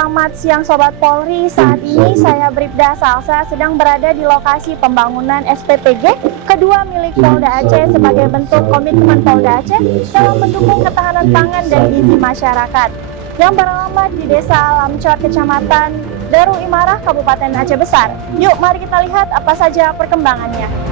Selamat siang Sobat Polri, saat ini saya Bribda Salsa sedang berada di lokasi pembangunan SPPG kedua milik Polda Aceh sebagai bentuk komitmen Polda Aceh dalam mendukung ketahanan pangan dan gizi masyarakat yang beralamat di Desa Lamcot, Kecamatan Darul Imarah, Kabupaten Aceh Besar. Yuk mari kita lihat apa saja perkembangannya.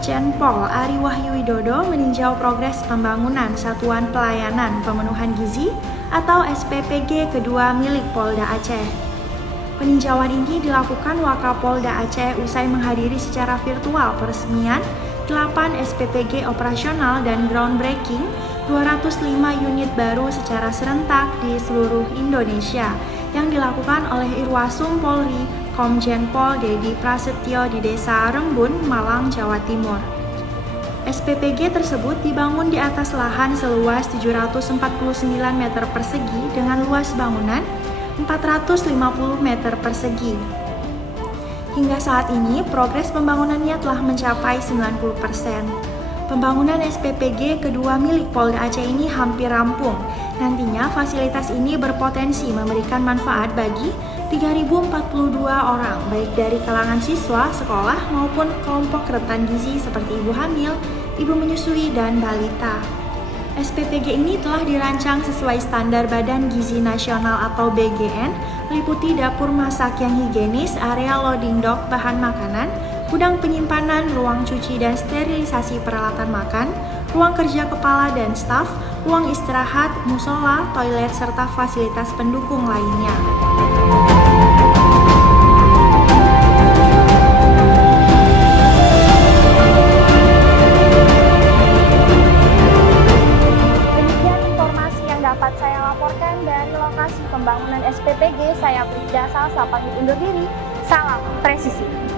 Brigjen Pol Ari Wahyu Widodo meninjau progres pembangunan Satuan Pelayanan Pemenuhan Gizi atau SPPG kedua milik Polda Aceh. Peninjauan ini dilakukan Wakapolda Aceh usai menghadiri secara virtual peresmian 8 SPPG operasional dan groundbreaking 205 unit baru secara serentak di seluruh Indonesia yang dilakukan oleh Irwasum Polri Komjen Pol Dedi Prasetyo di Desa Rembun, Malang, Jawa Timur. SPPG tersebut dibangun di atas lahan seluas 749 meter persegi dengan luas bangunan 450 meter persegi. Hingga saat ini, progres pembangunannya telah mencapai 90%. Pembangunan SPPG kedua milik Polda Aceh ini hampir rampung. Nantinya fasilitas ini berpotensi memberikan manfaat bagi 3.042 orang, baik dari kalangan siswa, sekolah, maupun kelompok rentan gizi seperti ibu hamil, ibu menyusui, dan balita. SPPG ini telah dirancang sesuai standar Badan Gizi Nasional atau BGN, meliputi dapur masak yang higienis, area loading dock bahan makanan, gudang penyimpanan, ruang cuci dan sterilisasi peralatan makan, ruang kerja kepala dan staf, ruang istirahat, musola, toilet, serta fasilitas pendukung lainnya. Demikian informasi yang dapat saya laporkan dari lokasi pembangunan SPPG. Saya Bribda Salsa pamit undur diri. Salam presisi.